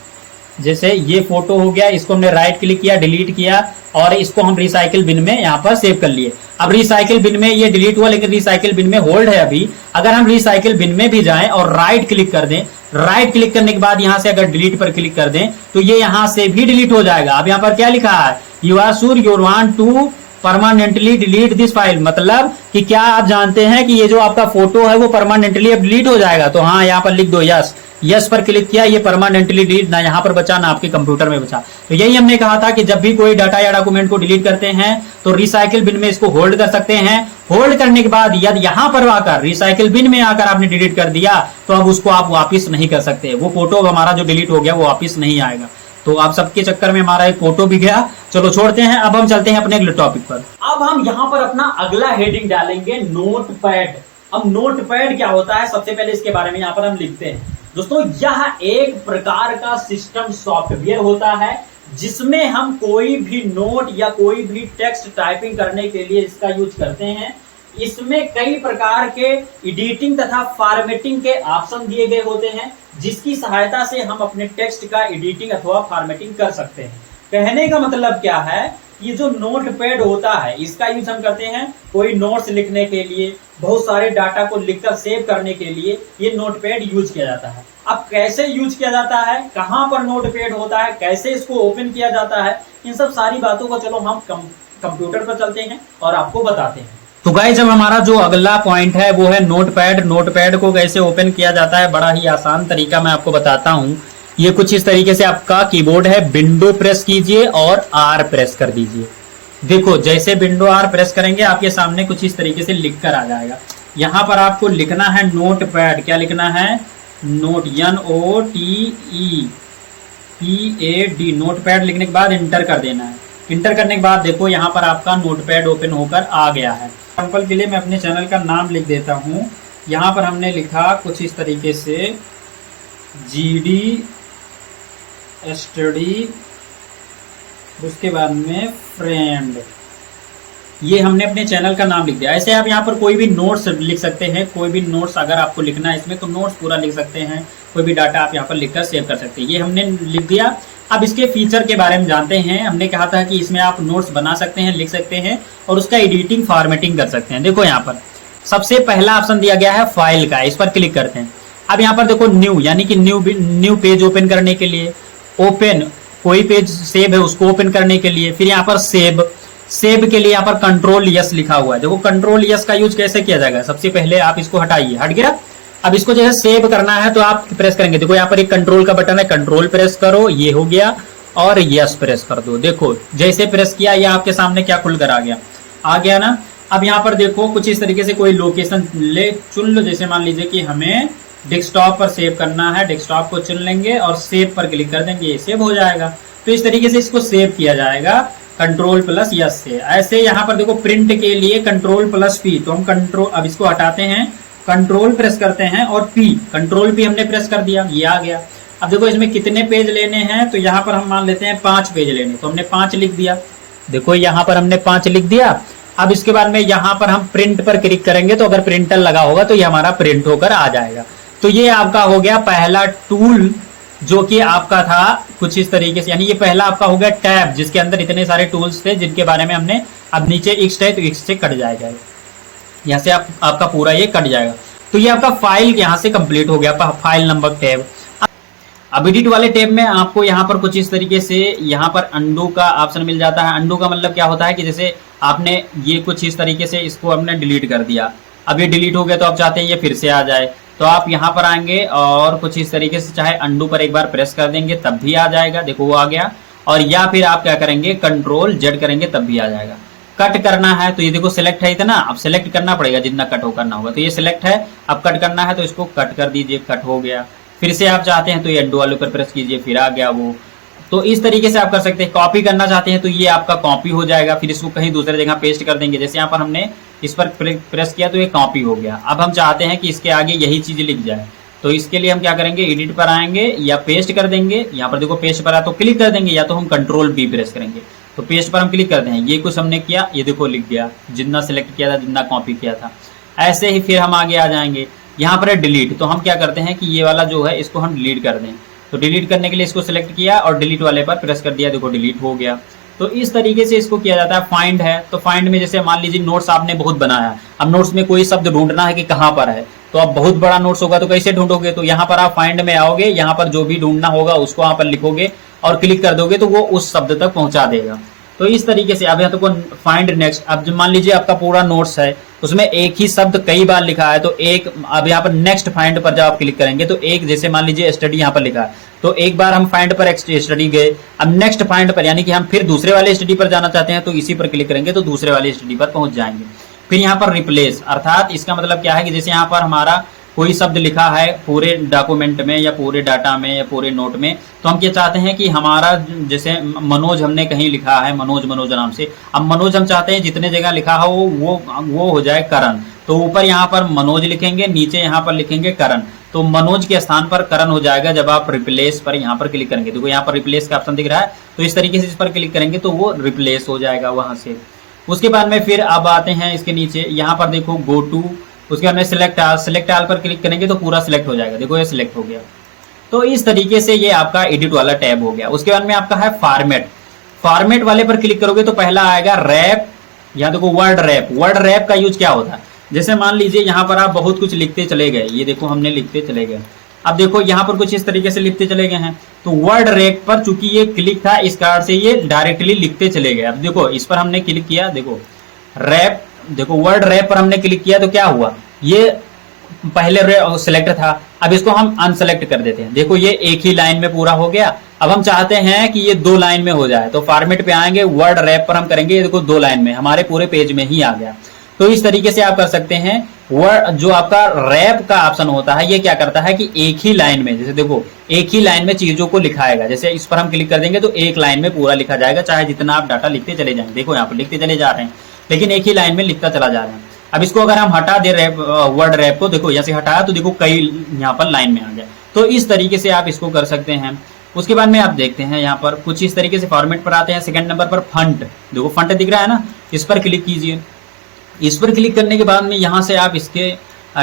जैसे ये फोटो हो गया, इसको हमने राइट क्लिक किया, डिलीट किया और इसको हम रिसाइकिल बिन में यहां पर सेव कर लिए। अब रिसाइकिल बिन में ये डिलीट हुआ लेकिन रिसाइकिल बिन में होल्ड है अभी। अगर हम रिसाइकिल बिन में भी जाएं और राइट क्लिक कर दें, राइट क्लिक करने के बाद यहां से अगर डिलीट पर क्लिक कर दें तो ये यहां से भी डिलीट हो जाएगा। अब यहां पर क्या लिखा है, you are sure you want to permanently delete this file, मतलब कि क्या आप जानते हैं कि ये जो आपका फोटो है वो परमानेंटली अब डिलीट हो जाएगा। तो हाँ यहाँ पर लिख दो यस, यस पर क्लिक किया, ये परमानेंटली डिलीट, ना यहाँ पर बचा ना आपके कंप्यूटर में बचा। तो यही हमने कहा था कि जब भी कोई डाटा या डॉक्यूमेंट को डिलीट करते हैं तो रिसाइकिल बिन में इसको होल्ड कर सकते हैं। होल्ड करने के बाद यदि यहाँ पर आकर रिसाइकिल बिन में आकर आपने डिलीट कर दिया तो अब उसको आप वापिस नहीं कर सकते, वो फोटो हमारा जो डिलीट हो गया वो वापिस नहीं आएगा। तो आप सबके चक्कर में हमारा एक फोटो भी गया। चलो छोड़ते हैं, अब हम चलते हैं अपने अगले टॉपिक पर। अब हम यहाँ पर अपना अगला हेडिंग डालेंगे नोटपैड। अब नोटपैड क्या होता है, सबसे पहले इसके बारे में यहाँ पर हम लिखते हैं। दोस्तों यह एक प्रकार का सिस्टम सॉफ्टवेयर होता है जिसमें हम कोई भी नोट या कोई भी टेक्स्ट टाइपिंग करने के लिए इसका यूज करते हैं। इसमें कई प्रकार के एडिटिंग तथा फॉर्मेटिंग के ऑप्शन दिए गए होते हैं जिसकी सहायता से हम अपने टेक्स्ट का एडिटिंग अथवा फॉर्मेटिंग कर सकते हैं। कहने का मतलब क्या है, ये जो नोटपैड होता है इसका यूज हम करते हैं कोई नोट्स लिखने के लिए, बहुत सारे डाटा को लिखकर सेव करने के लिए ये नोटपैड यूज किया जाता है। अब कैसे यूज किया जाता है, कहां पर नोटपैड होता है, कैसे इसको ओपन किया जाता है, इन सब सारी बातों को चलो हम कंप्यूटर पर चलते हैं और आपको बताते हैं। तो गाइस जब हमारा जो अगला पॉइंट है वो है नोटपैड। नोटपैड को कैसे ओपन किया जाता है, बड़ा ही आसान तरीका मैं आपको बताता हूं। ये कुछ इस तरीके से आपका कीबोर्ड है, विंडो प्रेस कीजिए और आर प्रेस कर दीजिए। देखो जैसे विंडो आर प्रेस करेंगे आपके सामने कुछ इस तरीके से लिख कर आ जाएगा। यहां पर आपको लिखना है नोटपैड, क्या लिखना है, नोट NOTEPAD, नोटपैड लिखने के बाद इंटर कर देना है। इंटर करने के बाद देखो यहाँ पर आपका नोटपैड ओपन होकर आ गया है। एग्जाम्पल के लिए मैं अपने चैनल का नाम लिख देता हूँ। यहाँ पर हमने लिखा कुछ इस तरीके से GD स्टडी, उसके बाद में फ्रेंड, ये हमने अपने चैनल का नाम लिख दिया। ऐसे आप यहाँ पर कोई भी नोट्स लिख सकते हैं, कोई भी नोट्स अगर आपको लिखना है इसमें तो नोट्स पूरा लिख सकते हैं, कोई भी डाटा आप यहाँ पर लिखकर सेव कर सकते हैं। ये हमने लिख दिया। अब इसके फीचर के बारे में जानते हैं। हमने कहा था कि इसमें आप नोट्स बना सकते हैं, लिख सकते हैं और उसका एडिटिंग फॉर्मेटिंग कर सकते हैं। देखो यहाँ पर सबसे पहला ऑप्शन दिया गया है फाइल का, इस पर क्लिक करते हैं। अब यहाँ पर देखो न्यू, यानी कि न्यू पेज ओपन करने के लिए, ओपन कोई पेज सेव है उसको ओपन करने के लिए, फिर यहाँ पर सेव, सेव के लिए यहाँ पर कंट्रोल यस लिखा हुआ है। देखो कंट्रोल यस का यूज कैसे किया जाएगा, सबसे पहले आप इसको हटाइए, हट गया। अब इसको जैसे सेव करना है तो आप प्रेस करेंगे, देखो यहाँ पर एक कंट्रोल का बटन है, कंट्रोल प्रेस करो, ये हो गया, और यस प्रेस कर दो। देखो जैसे प्रेस किया ये आपके सामने क्या खुलकर आ गया ना। अब यहाँ पर देखो कुछ इस तरीके से कोई लोकेशन चुन लो, जैसे मान लीजिए कि हमें डेस्कटॉप पर सेव करना है, डेस्कटॉप को चुन लेंगे और सेव पर क्लिक कर देंगे, ये सेव हो जाएगा। तो इस तरीके से इसको सेव किया जाएगा कंट्रोल प्लस यस से। ऐसे यहाँ पर देखो प्रिंट के लिए कंट्रोल प्लस पी, तो हम कंट्रोल, अब इसको हटाते हैं, कंट्रोल प्रेस करते हैं और पी, कंट्रोल पी हमने प्रेस कर दिया, ये आ गया। अब देखो इसमें कितने पेज लेने हैं, तो यहाँ पर हम मान लेते हैं 5 पेज लेने, तो हमने 5 लिख दिया। देखो यहाँ पर हमने 5 लिख दिया। अब इसके बाद में यहाँ पर हम प्रिंट पर क्लिक करेंगे तो अगर प्रिंटर लगा होगा तो ये हमारा प्रिंट होकर आ जाएगा। तो ये आपका हो गया पहला टूल जो कि आपका था कुछ इस तरीके से, यानी ये पहला आपका हो गया टैब जिसके अंदर इतने सारे टूल्स थे जिनके बारे में हमने, अब नीचे एक्स है तो एक्स से कट जाएगा, यहाँ से आपका पूरा ये कट जाएगा। तो ये आपका फाइल यहाँ से कंप्लीट हो गया, फाइल नंबर टैब। अब एडिट वाले टैब में आपको यहाँ पर कुछ इस तरीके से यहाँ पर अंडू का ऑप्शन मिल जाता है। अंडू का मतलब क्या होता है कि जैसे आपने ये कुछ इस तरीके से इसको हमने डिलीट कर दिया, अब ये डिलीट हो गया तो आप चाहते हैं ये फिर से आ जाए, तो आप यहाँ पर आएंगे और कुछ इस तरीके से चाहे अंडू पर एक बार प्रेस कर देंगे तब भी आ जाएगा, देखो वो आ गया। और या फिर आप क्या करेंगे कंट्रोल जेड करेंगे तब भी आ जाएगा। कट करना है तो ये देखो सिलेक्ट है इतना, अब सिलेक्ट करना पड़ेगा जितना कट हो करना होगा, तो ये सिलेक्ट है, अब कट करना है तो इसको कट कर दीजिए, कट हो गया। फिर से आप चाहते हैं तो ये अंडू वाले पर प्रेस कीजिए, फिर आ गया वो। तो इस तरीके से आप कर सकते हैं। कॉपी करना चाहते हैं तो ये आपका कॉपी हो जाएगा, फिर इसको कहीं दूसरे जगह पेस्ट कर देंगे। जैसे यहाँ पर हमने इस पर प्रेस किया तो ये कॉपी हो गया। अब हम चाहते हैं कि इसके आगे यही चीज लिख जाए, तो इसके लिए हम क्या करेंगे, एडिट पर आएंगे या पेस्ट कर देंगे। यहाँ पर देखो पेस्ट पर आया तो क्लिक कर देंगे, या तो हम कंट्रोल बी प्रेस करेंगे, तो पेस्ट पर हम क्लिक करते हैं। ये कुछ हमने किया, ये देखो लिख गया, जितना सिलेक्ट किया था, जितना कॉपी किया था। ऐसे ही फिर हम आगे आ जाएंगे, यहाँ पर है डिलीट, तो हम क्या करते हैं कि ये वाला जो है इसको हम डिलीट कर दें। तो डिलीट करने के लिए इसको सिलेक्ट किया और डिलीट वाले पर प्रेस कर दिया, देखो डिलीट हो गया। तो इस तरीके से इसको किया जाता है। फाइंड है तो फाइंड में जैसे मान लीजिए नोट्स आपने बहुत बनाया, अब नोट्स में कोई शब्द ढूंढना है कि कहाँ पर है, तो अब बहुत बड़ा नोट्स होगा तो कैसे ढूंढोगे, तो यहाँ पर आप फाइंड में आओगे, यहाँ पर जो भी ढूंढना होगा उसको यहाँ पर लिखोगे और क्लिक कर दोगे तो वो उस शब्द तक पहुंचा देगा। तो इस तरीके से अब यहाँ तो फाइंड नेक्स्ट, अब मान लीजिए आपका पूरा नोट्स है, उसमें एक ही शब्द कई बार लिखा है, तो एक अब यहाँ पर नेक्स्ट फाइंड पर जब आप क्लिक करेंगे तो एक, जैसे मान लीजिए स्टडी यहाँ पर लिखा है, तो एक बार हम फाइंड पर स्टडी गए, अब नेक्स्ट फाइंड पर यानी कि हम फिर दूसरे वाले स्टडी पर जाना चाहते हैं तो इसी पर क्लिक करेंगे तो दूसरे वाले स्टडी पर पहुंच जाएंगे। फिर यहाँ पर रिप्लेस, अर्थात इसका मतलब क्या है कि जैसे यहाँ पर हमारा कोई शब्द लिखा है पूरे डॉक्यूमेंट में या पूरे डाटा में या पूरे नोट में, तो हम क्या चाहते हैं कि हमारा जैसे मनोज हमने कहीं लिखा है, मनोज नाम से, अब मनोज हम चाहते हैं जितने जगह लिखा हो वो हो जाए करण, तो ऊपर यहाँ पर मनोज लिखेंगे, नीचे यहाँ पर लिखेंगे करण, तो मनोज के स्थान पर करण हो जाएगा जब आप रिप्लेस पर यहाँ पर क्लिक करेंगे। देखो यहाँ पर रिप्लेस का ऑप्शन दिख रहा है, तो इस तरीके से इस पर क्लिक करेंगे तो वो रिप्लेस हो जाएगा वहां से। उसके बाद में फिर अब आते हैं इसके नीचे, यहाँ पर देखो गो टू, उसके बाद में सिलेक्ट आल पर क्लिक करेंगे तो पूरा सिलेक्ट हो जाएगा, देखो ये सिलेक्ट हो गया। तो इस तरीके से ये आपका एडिट वाला टैब हो गया। उसके बाद में आपका है फॉर्मेट, फॉर्मेट वाले पर क्लिक करोगे तो पहला आएगा रैप, यहाँ देखो वर्ड रैप। वर्ड रैप का यूज क्या होता है, जैसे मान लीजिए यहाँ पर आप बहुत कुछ लिखते चले गए, ये देखो हमने लिखते चले गए, अब देखो यहाँ पर कुछ इस तरीके से लिखते चले गए हैं, तो वर्ड रैप पर चूंकि ये क्लिक था इस कारण से ये डायरेक्टली लिखते चले गए। अब देखो इस पर हमने क्लिक किया, देखो रैप, देखो वर्ड रैप पर हमने क्लिक किया तो क्या हुआ, ये पहले सिलेक्ट था, अब इसको हम अनसेलेक्ट कर देते हैं, देखो ये एक ही लाइन में पूरा हो गया। अब हम चाहते हैं कि ये 2 लाइन में हो जाए, तो फॉर्मेट पे आएंगे, वर्ड रैप पर हम करेंगे, ये देखो 2 लाइन में हमारे पूरे पेज में ही आ गया। तो इस तरीके से आप कर सकते हैं। वर्ड जो आपका रैप का ऑप्शन होता है ये क्या करता है कि एक ही लाइन में, जैसे देखो एक ही लाइन में चीजों को लिखाएगा, जैसे इस पर हम क्लिक कर देंगे तो एक लाइन में पूरा लिखा जाएगा, चाहे जितना आप डाटा लिखते चले जाएंगे, देखो यहाँ पर लिखते चले जा रहे हैं लेकिन एक ही लाइन में लिखता चला जा रहे हैं। अब इसको अगर हम हटा दे रैप वर्ड रैप को, देखो यहाँ से हटाया तो देखो कई यहाँ पर लाइन में आ गया। तो इस तरीके से आप इसको कर सकते हैं। उसके बाद में आप देखते हैं यहाँ पर कुछ इस तरीके से फॉर्मेट पर आते हैं। सेकंड नंबर पर फंट, देखो फंट दिख रहा है ना, इस पर क्लिक कीजिए। इस पर क्लिक करने के बाद में यहाँ से आप इसके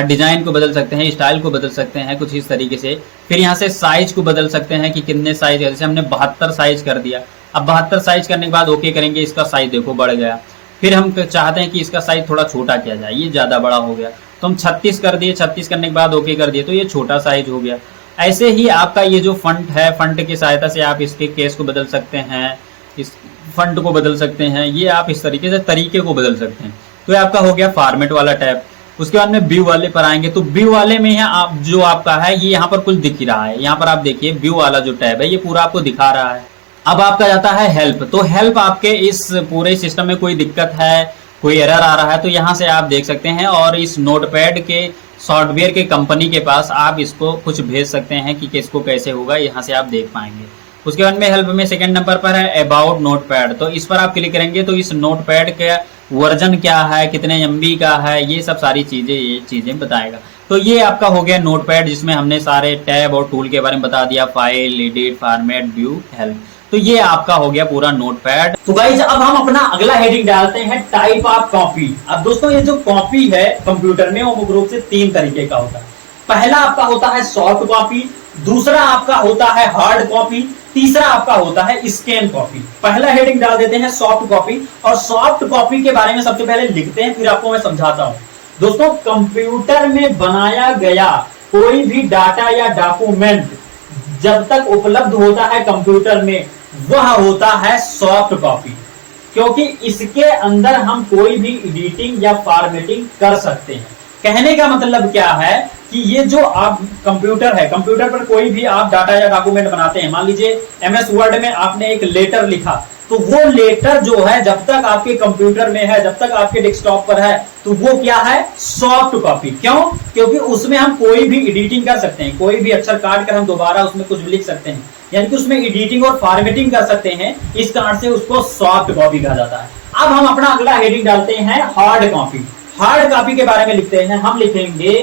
डिजाइन को बदल सकते हैं, स्टाइल को बदल सकते हैं कुछ इस तरीके से। फिर यहाँ से साइज को बदल सकते हैं कि कितने साइज, जैसे हमने 72 साइज कर दिया, अब 72 साइज करने के बाद ओके करेंगे, इसका साइज देखो बढ़ गया। फिर हम चाहते हैं कि इसका साइज थोड़ा छोटा किया जाए, ये ज्यादा बड़ा हो गया, तो हम 36 कर दिए, 36 करने के बाद ओके कर दिए तो ये छोटा साइज हो गया। ऐसे ही आपका ये जो फंट है, फंट की सहायता से आप इसके केस को बदल सकते हैं, इस फंट को बदल सकते हैं, ये आप इस तरीके से तरीके को बदल सकते हैं। तो ये आपका हो गया फॉर्मेट वाला टैब। उसके बाद में व्यू वाले पर आएंगे, तो व्यू वाले में है आप जो आपका है ये यहाँ पर कुछ दिख रहा है, यहाँ पर आप देखिए व्यू वाला जो टैब है ये पूरा आपको दिखा रहा है। अब आपका जाता है हेल्प, तो हेल्प आपके इस पूरे सिस्टम में कोई दिक्कत है, कोई एरर आ रहा है तो यहाँ से आप देख सकते हैं, और इस नोटपैड के सॉफ्टवेयर के कंपनी के पास आप इसको कुछ भेज सकते हैं कि किसको कैसे होगा, यहाँ से आप देख पाएंगे। उसके बाद में हेल्प में सेकंड नंबर पर है अबाउट नोटपैड, तो इस पर आप क्लिक करेंगे तो इस नोटपैड का वर्जन क्या है, कितने MB का है, ये सब सारी चीजें बताएगा। तो ये आपका हो गया नोटपैड, जिसमें हमने सारे टैब और टूल के बारे में बता दिया, file, edit, format, view, help. तो ये आपका हो गया पूरा नोटपैड। तो गाइज अब हम अपना अगला हेडिंग डालते हैं टाइप ऑफ कॉपी। अब दोस्तों ये जो कॉपी है कंप्यूटर में वो मुख्य रूप से 3 तरीके का होता है। पहला आपका होता है सॉफ्ट कॉपी, दूसरा आपका होता है हार्ड कॉपी, तीसरा आपका होता है स्कैन कॉपी। पहला हेडिंग डाल देते हैं सॉफ्ट कॉपी, और सॉफ्ट कॉपी के बारे में सबसे पहले लिखते हैं, फिर आपको मैं समझाता हूं। दोस्तों कंप्यूटर में बनाया गया कोई भी डाटा या डॉक्यूमेंट जब तक उपलब्ध होता है कंप्यूटर में वह होता है सॉफ्ट कॉपी, क्योंकि इसके अंदर हम कोई भी एडिटिंग या फॉर्मेटिंग कर सकते हैं। कहने का मतलब क्या है कि ये जो आप कंप्यूटर है, कंप्यूटर पर कोई भी आप डाटा या डॉक्यूमेंट बनाते हैं, मान लीजिए एमएस वर्ड में आपने एक लेटर लिखा, तो वो लेटर जो है जब तक आपके कंप्यूटर में है, जब तक आपके डेस्कटॉप पर है, तो वो क्या है, सॉफ्ट कॉपी। क्यों? क्योंकि उसमें हम कोई भी एडिटिंग कर सकते हैं, कोई भी अक्षर काट कर हम दोबारा उसमें कुछ भी लिख सकते हैं, यानी कि उसमें एडिटिंग और फॉर्मेटिंग कर सकते हैं। इस कारण से उसको सॉफ्ट कॉपी कहा जाता है। अब हम अपना अगला हेडिंग डालते हैं हार्ड कॉपी। हार्ड कॉपी के बारे में लिखते हैं, हम लिखेंगे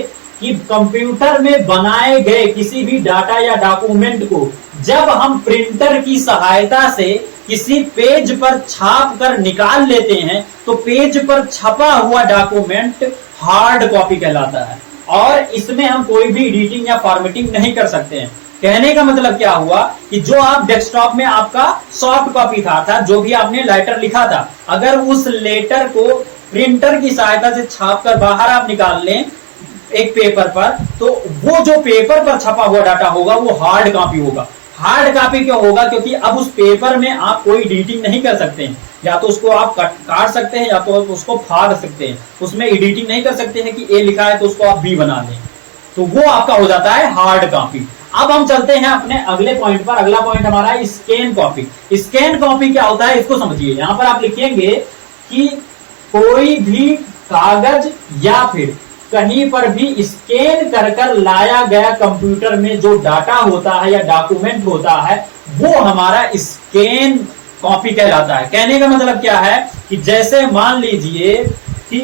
कि कंप्यूटर में बनाए गए किसी भी डाटा या डॉक्यूमेंट को जब हम प्रिंटर की सहायता से किसी पेज पर छाप कर निकाल लेते हैं, तो पेज पर छपा हुआ डॉक्यूमेंट हार्ड कॉपी कहलाता है, और इसमें हम कोई भी एडिटिंग या फॉर्मेटिंग नहीं कर सकते हैं। कहने का मतलब क्या हुआ कि जो आप डेस्कटॉप में आपका सॉफ्ट कॉपी था, जो भी आपने लेटर लिखा था, अगर उस लेटर को प्रिंटर की सहायता से छाप कर बाहर आप निकाल लें एक पेपर पर, तो वो जो पेपर पर छपा हुआ डाटा होगा वो हार्ड कॉपी होगा। हार्ड कॉपी क्यों होगा? क्योंकि अब उस पेपर में आप कोई एडिटिंग नहीं कर सकते हैं, या तो उसको आप काट सकते हैं या तो उसको फाड़ सकते हैं, उसमें एडिटिंग नहीं कर सकते हैं कि ए लिखा है तो उसको आप बी बना लें, तो वो आपका हो जाता है हार्ड कॉपी। अब हम चलते हैं अपने अगले पॉइंट पर। अगला पॉइंट हमारा है स्कैन कॉपी। स्कैन कॉपी क्या होता है इसको समझिए। यहां पर आप लिखेंगे कि कोई भी कागज या फिर कहीं पर भी स्कैन कर कर लाया गया कंप्यूटर में जो डाटा होता है या डॉक्यूमेंट होता है, वो हमारा स्कैन कॉपी कहलाता है। कहने का मतलब क्या है कि जैसे मान लीजिए कि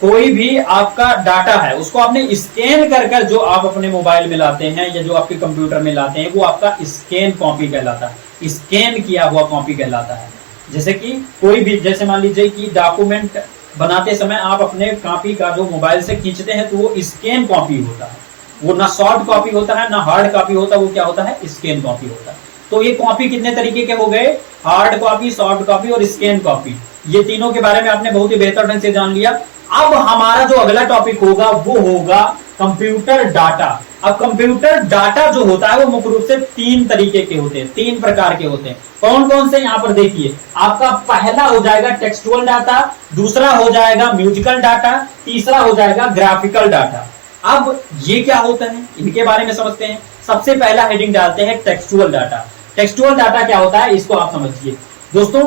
कोई भी आपका डाटा है, उसको आपने स्कैन कर कर जो आप अपने मोबाइल में लाते हैं या जो आपके कंप्यूटर में लाते हैं, वो आपका स्कैन कॉपी कहलाता है, स्कैन किया हुआ कॉपी कहलाता है। जैसे कि कोई भी, जैसे मान लीजिए कि डॉक्यूमेंट बनाते समय आप अपने कॉपी का जो मोबाइल से खींचते हैं, तो वो स्कैन कॉपी होता है, वो ना सॉफ्ट कॉपी होता है ना हार्ड कॉपी होता है, वो क्या होता है, स्कैन कॉपी होता है। तो ये कॉपी कितने तरीके के हो गए, हार्ड कॉपी, सॉफ्ट कॉपी और स्कैन कॉपी। ये तीनों के बारे में आपने बहुत ही बेहतर ढंग से जान लिया। अब हमारा जो अगला टॉपिक होगा वो होगा कंप्यूटर डाटा। अब कंप्यूटर डाटा जो होता है वो मुख्य रूप से 3 तरीके के होते हैं, 3 प्रकार के होते हैं। कौन कौन से? यहाँ पर देखिए, आपका पहला हो जाएगा टेक्सटुअल डाटा, दूसरा हो जाएगा म्यूजिकल डाटा, तीसरा हो जाएगा ग्राफिकल डाटा। अब ये क्या होता है, इनके बारे में समझते हैं। सबसे पहला हेडिंग डालते हैं टेक्सटुअल डाटा। टेक्सटुअल डाटा क्या होता है इसको आप समझिए दोस्तों।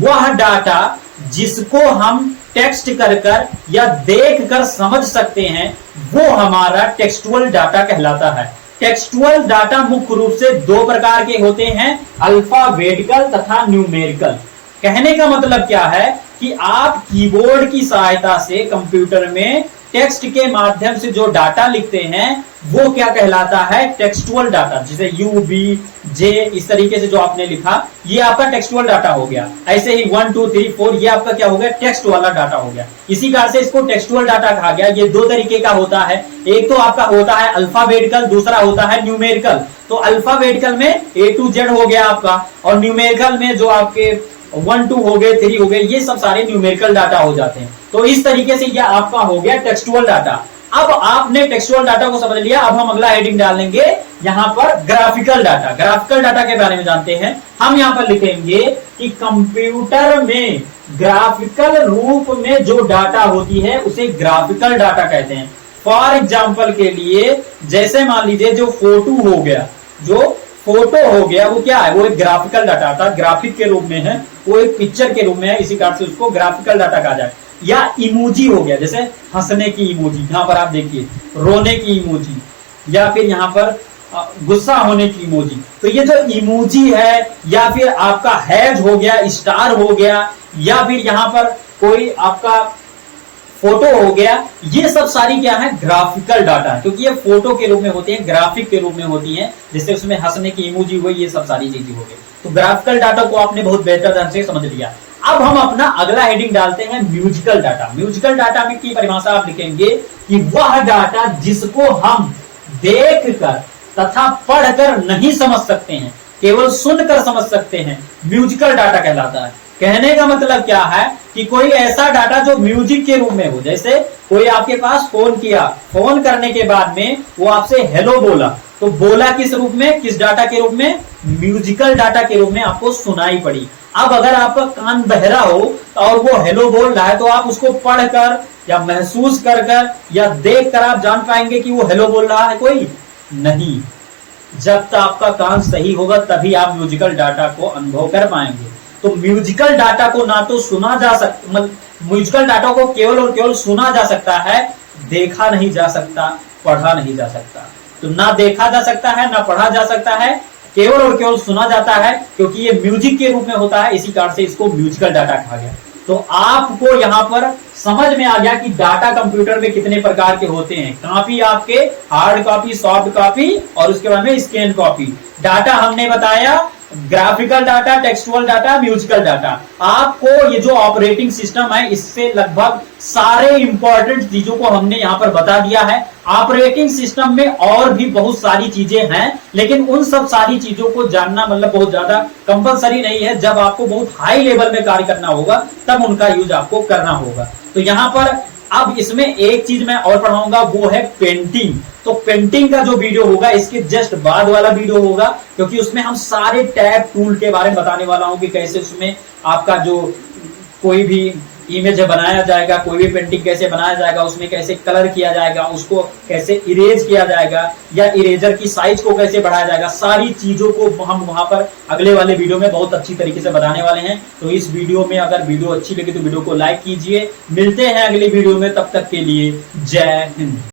वह डाटा जिसको हम टेक्स्ट कर कर या देख कर समझ सकते हैं, वो हमारा टेक्सटुअल डाटा कहलाता है। टेक्सटुअल डाटा मुख्य रूप से 2 प्रकार के होते हैं, अल्फाबेटिकल तथा न्यूमेरिकल। कहने का मतलब क्या है कि आप कीबोर्ड की सहायता से कंप्यूटर में टेक्स्ट के माध्यम से जो डाटा लिखते हैं वो क्या कहलाता है, टेक्सटुअल डाटा। जैसे यू बी जे इस तरीके से जो आपने लिखा, ये आपका टेक्सटुअल डाटा हो गया। ऐसे ही 1 2 3 4 ये आपका क्या हो गया, टेक्स्ट वाला डाटा हो गया। इसी कारण से इसको टेक्सटुअल डाटा कहा गया। ये 2 तरीके का होता है, एक तो आपका होता है अल्फाबेटिकल, दूसरा होता है न्यूमेरिकल। तो अल्फाबेटिकल में A to Z हो गया आपका, और न्यूमेरिकल में जो आपके 1 2 हो गए, 3 हो गए, ये सब सारे न्यूमेरिकल डाटा हो जाते हैं। तो इस तरीके से यह आपका हो गया टेक्सटुअल डाटा। अब आपने टेक्सटुअल डाटा को समझ लिया, अब हम अगला हेडिंग डालेंगे यहां पर ग्राफिकल डाटा। ग्राफिकल डाटा के बारे में जानते हैं। हम यहां पर लिखेंगे कि कंप्यूटर में ग्राफिकल रूप में जो डाटा होती है उसे ग्राफिकल डाटा कहते हैं। फॉर एग्जाम्पल के लिए, जैसे मान लीजिए जो फोटो हो गया, जो फोटो हो गया वो क्या है, वो एक ग्राफिकल डाटा था, ग्राफिक के रूप में है, वो एक पिक्चर के रूप में है, इसी कारण से उसको ग्राफिकल डाटा कहा जाए। या इमोजी हो गया, जैसे हंसने की इमोजी, यहां पर आप देखिए रोने की इमोजी, या फिर यहां पर गुस्सा होने की इमोजी। तो ये जो इमोजी है, या फिर आपका हैज हो गया, स्टार हो गया, या फिर यहां पर कोई आपका फोटो हो गया, ये सब सारी क्या है, ग्राफिकल डाटा, क्योंकि ये फोटो के रूप में होती है, ग्राफिक के रूप में होती है। जैसे उसमें हंसने की इमोजी हुई, ये सब सारी चीजें हो गई। तो ग्राफिकल डाटा को आपने बहुत बेहतर ढंग से समझ लिया। अब हम अपना अगला हेडिंग डालते हैं म्यूजिकल डाटा। म्यूजिकल डाटा में की परिभाषा आप लिखेंगे कि वह डाटा जिसको हम देखकर तथा पढ़कर नहीं समझ सकते हैं, केवल सुनकर समझ सकते हैं, म्यूजिकल डाटा कहलाता है। कहने का मतलब क्या है कि कोई ऐसा डाटा जो म्यूजिक के रूप में हो। जैसे कोई आपके पास फोन किया, फोन करने के बाद में वो आपसे हेलो बोला, तो बोला किस रूप में, किस डाटा के रूप में, म्यूजिकल डाटा के रूप में आपको सुनाई पड़ी। अब अगर आपका कान बहरा हो और वो हेलो बोल रहा है तो आप उसको पढ़कर या महसूस कर कर या देख कर आप जान पाएंगे कि वो हेलो बोल रहा है कोई नहीं। जब तक आपका कान सही होगा तभी आप म्यूजिकल डाटा को अनुभव कर पाएंगे। तो म्यूजिकल डाटा को ना तो सुना जा सकता, म्यूजिकल डाटा को केवल और केवल सुना जा सकता है, देखा नहीं जा सकता, पढ़ा नहीं जा सकता। तो ना देखा जा सकता है ना पढ़ा जा सकता है, केवल और केवल सुना जाता है, क्योंकि ये म्यूजिक के रूप में होता है, इसी कारण से इसको म्यूजिकल डाटा कहा गया। तो आपको यहां पर समझ में आ गया कि डाटा कंप्यूटर में कितने प्रकार के होते हैं। कॉपी आपके हार्ड कॉपी, सॉफ्ट कॉपी और उसके बाद में स्कैन कॉपी। डाटा हमने बताया graphical data, textual data, musical data. आपको ये जो ऑपरेटिंग सिस्टम है इससे लगभग सारे इंपॉर्टेंट चीजों को हमने यहां पर बता दिया है। ऑपरेटिंग सिस्टम में और भी बहुत सारी चीजें हैं, लेकिन उन सब सारी चीजों को जानना मतलब बहुत ज्यादा कंपलसरी नहीं है। जब आपको बहुत हाई लेवल में कार्य करना होगा तब उनका यूज आपको करना होगा। तो यहां पर अब इसमें एक चीज मैं और पढ़ाऊंगा, वो है पेंटिंग। तो पेंटिंग का जो वीडियो होगा इसके जस्ट बाद वाला वीडियो होगा, क्योंकि उसमें हम सारे टैब टूल के बारे में बताने वाला हूं कि कैसे उसमें आपका जो कोई भी इमेज बनाया जाएगा, कोई भी पेंटिंग कैसे बनाया जाएगा, उसमें कैसे कलर किया जाएगा, उसको कैसे इरेज किया जाएगा या इरेजर की साइज को कैसे बढ़ाया जाएगा, सारी चीजों को हम वहां पर अगले वाले वीडियो में बहुत अच्छी तरीके से बताने वाले हैं। तो इस वीडियो में अगर वीडियो अच्छी लगी तो वीडियो को लाइक कीजिए। मिलते हैं अगली वीडियो में, तब तक के लिए जय हिंद।